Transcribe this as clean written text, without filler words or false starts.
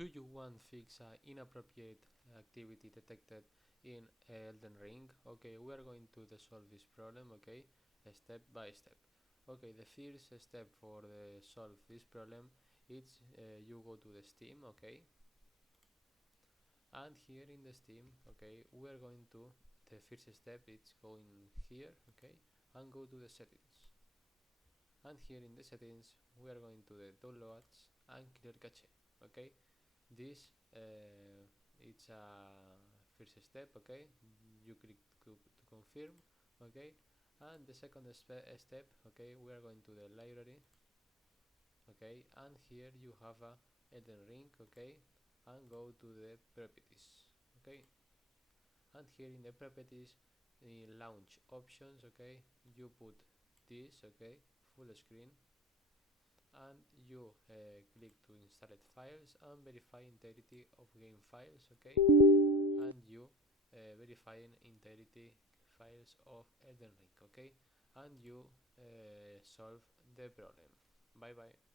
Do you want fix inappropriate activity detected in Elden Ring? Okay, we are going to solve this problem, okay, step by step. Okay, the first step for solve this problem is you go to the Steam, okay, and here in the Steam, okay, we are going to, the first step is going here, okay, and go to the settings. And here in the settings, we are going to the downloads and clear cache, okay. This it's a first step, okay. You click to confirm, okay. And the second step, okay, we are going to the library, okay, and here you have a Elden Ring, okay, and go to the properties, okay. And here in the properties, in launch options, okay, you put this, okay, full screen, and you click to install files and verify integrity of game files, okay, and you verifying integrity files of Elden Ring, okay, and you solve the problem. Bye bye.